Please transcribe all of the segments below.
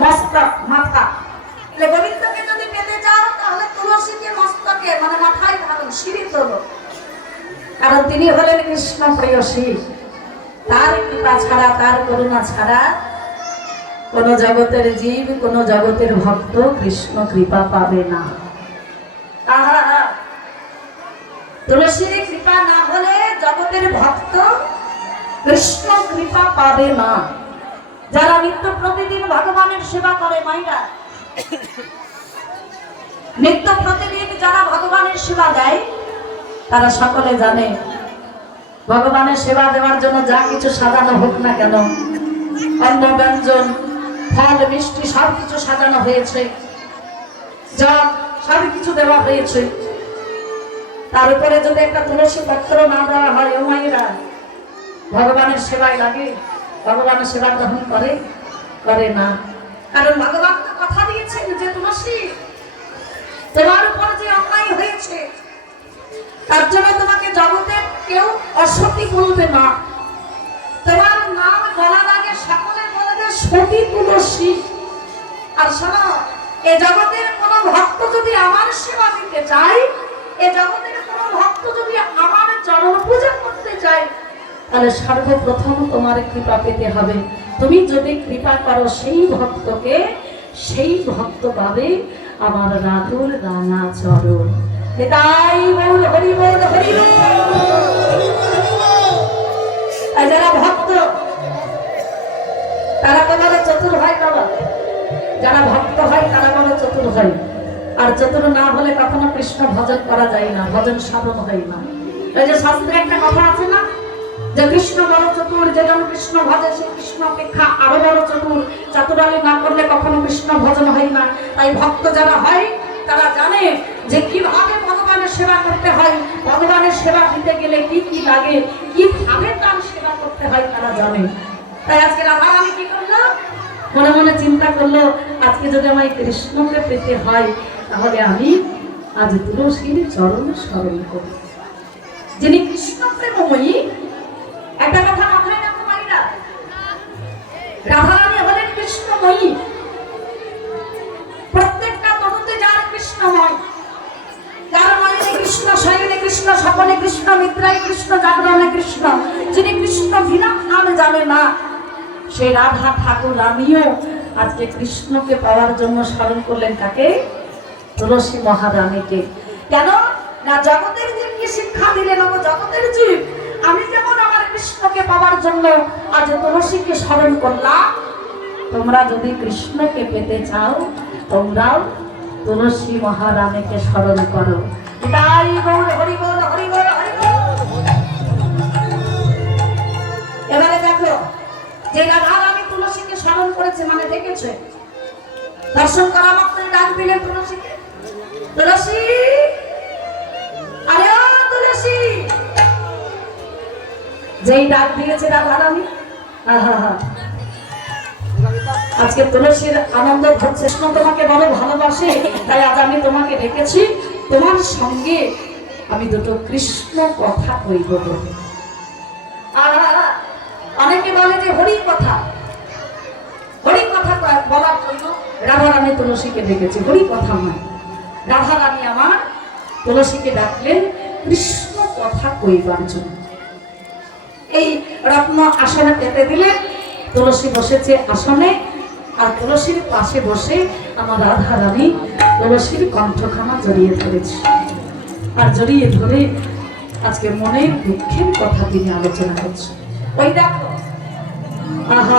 মাথা। যদি যাও তাহলে তুলসীকে মস্তকে মানে মাথায় কারণ তিনি হলেন কৃষ্ণ প্রেয়সী। তার কৃপা ছাড়া, তার করুণা ছাড়া কোন জগতের জীব, কোন জগতের ভক্ত কৃষ্ণ কৃপা পাবে না। তুলসীর কৃপা না হলে জগতের ভক্ত কৃষ্ণ কৃপা পাবে না। যারা নিত্য প্রতিদিন ভগবানের সেবা করে মাইরা নিত্য প্রতিদিন যারা ভগবানের সেবা দেয়, তারা সকলে জানে, ভগবানের সেবা দেওয়ার জন্য যা কিছু সাজানো হোক না কেন অন্ন ব্যঞ্জন ফল, মিষ্টি সব কিছু সাজানো হয়েছে। যা সব কিছু দেওয়া হয়েছে। তার উপরে যদি একটা তুলসী পত্র না দেওয়া হয়, ও মায়েরা, ভগবানের সেবায় লাগে। ভগবানের সেবা গ্রহণ করে করে না। কারণ ভগবান তো কথা দিয়েছেন যে তুলসী, তোমার উপর যে অন্যায় হয়েছে, তার জন্য তোমাকে জগতের কেউ অসতী বলবে না। তোমার নাম গলা লাগে সকলে বলবে, সতী তুলসী। আর শোনো, এ জগতের কোন ভক্ত যদি আমার সেবা দিতে চায়, এ জগতের কোন ভক্ত যদি আমার চরণ পূজা করতে চায় তাহলে সর্বপ্রথম তোমার কৃপা পেতে হবে। তুমি যদি কৃপা করো সেই ভক্তকে, সেই ভক্ত পাবে আমার রাতুর রাঙা চরণ। যারা ভক্ত, তারা চতুর বাবা। যারা ভক্ত হয়, তারা বলে আর চতুর না হলে কখনো কৃষ্ণ ভজন করা যায় না, ভজন সাধন হয় না। এই যে শাস্ত্রে একটা কথা আছে না যে কৃষ্ণ বড় চতুর, যে যেন কৃষ্ণ ভজে সে কৃষ্ণ অপেক্ষা আরও বড় চতুর। চাতুরালি না করলে কখনো কৃষ্ণ ভজন হয় না। তাই ভক্ত যারা হয়, তারা জানে যে কীভাবে ভগবানের সেবা করতে হয়, ভগবানের সেবা দিতে গেলে কি কি লাগে, কীভাবে তার সেবা করতে হয় তারা জানে। তাই আজকে রাধা আমি কি করল? মনে মনে চিন্তা করল, আজকে যদি আমায় কৃষ্ণকে পেতে হয়, তাহলে আমি আজ তুলসীর চরণ স্মরণ করি যিনি কৃষ্ণ প্রেমময়ী সেই রাধা ঠাকুর রানীও আজকে কৃষ্ণকে পাওয়ার জন্য স্মরণ করলেন তাকে তুলসী মহারানীকে। কেন? না, জগতের জীবকে শিক্ষা দিলেন আমার জগতের জীব আমি যেমন কৃষ্ণকে পাওয়ার জন্য আজ তুলসীকে স্মরণ করলাম। তোমরা যদি কৃষ্ণকে পেতে চাও, তোমরাও তুলসী মহারানীকে স্মরণ করো। এবারে দেখো, যে রাধা রানী তুলসীকে স্মরণ করেছে মানে দেখেছে দর্শন করা মাত্রই ডাক দিলেন তুলসীকে। তুলসী! যেই ডাক দিয়েছে রাধা রানী আহা আজকে তুলসীর আনন্দ কৃষ্ণ তোমাকে বড় ভালোবাসে, তাই আজ আমি তোমাকে ডেকেছি। তোমার সঙ্গে আমি দুটো কৃষ্ণ কথা কইব। অনেকে বলে যে হরি কথা। হরি কথা বলার জন্য রাধা রানী তুলসীকে ডেকেছি। হরি কথা নয়। রাধা রানী আমার তুলসীকে ডাকলেন, কৃষ্ণ কথা কইবার জন্য। এই রত্ন আসনে পেতে দিলে তুলসী বসেছে আসনে, আর তুলসীর পাশে বসে আমার রাধা রানী তুলসীর কণ্ঠখানা জড়িয়ে ধরেছে। আর জড়িয়ে ধরে আজকে মনের দুঃখের কথা তিনি আলোচনা করছে। ওই দেখো আহা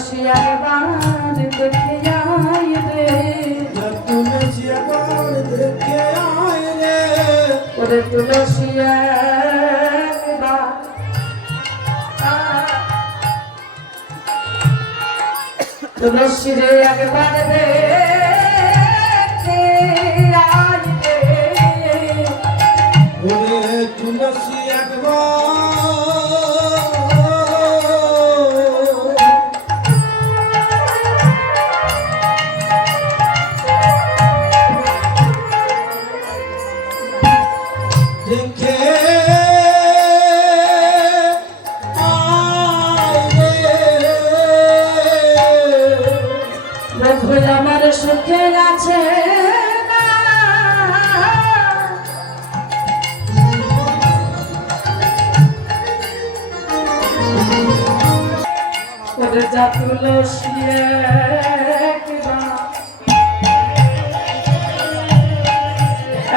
রসিয়ার বান দেখে আয় রে। যত রসিয়ার বান দেখে আয় রে ওরে তুলসিয়ার বান তুলসী রে একবার দেখ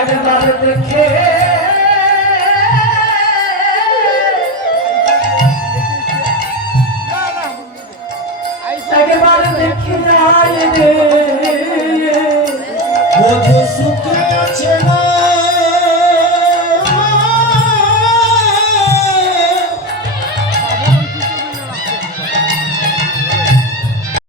একবার দেখে একবার দেখে যায় রে। বধু সুখে আছে না